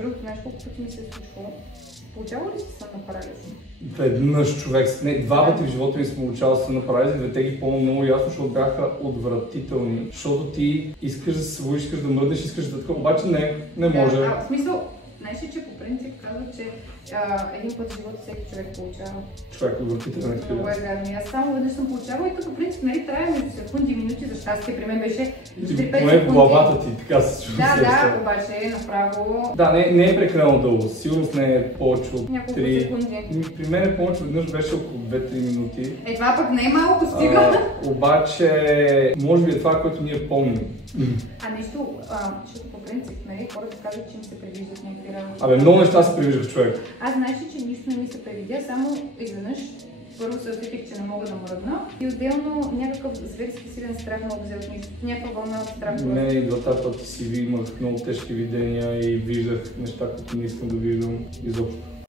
другото, знаеш колко пъти ми се е случвало. Получава ли си сънна парализа? Веднъж човек, не, два пъти в живота ми съм получавал сънна парализа, двете ги помня много ясно, защото бяха отвратителни. Защото ти искаш да се събудиш, искаш да мръднеш, искаш да така, обаче не може. В смисъл, знаеш ли, че по принцип казват, че един път в живота всеки човек получава. Човек, отвратителен експеримент. Много е гадно. Аз само веднъж съм получавала и като принцип, нали, трябва между секунди и минути, за щастие при мен беше 4-5 секунди. Поне в главата ти, така се чува. Да, обаче направо... Да, не е прекалено дълго, сигурно не е повече от 3... Няколко секунди. При мен е повече, веднъж беше около 2-3 минути. Това пък не е малко, стига. Обаче, може би е това, което ние помним. Нещо, защото по принцип, нали, хората казват, че ми се привиждат някакви работи. Абе, много неща се привиждах, човек. Аз знаеш ли, че нищо не ми се привидя, само изведнъж първо се усетих, че не мога да мръдна и отделно някакъв зверски силен страх ме обзе от нищо. Някаква вълна от страх. Мен и двата пъти си имах много тежки видения и виждах неща, които не искам да виждам изобщо.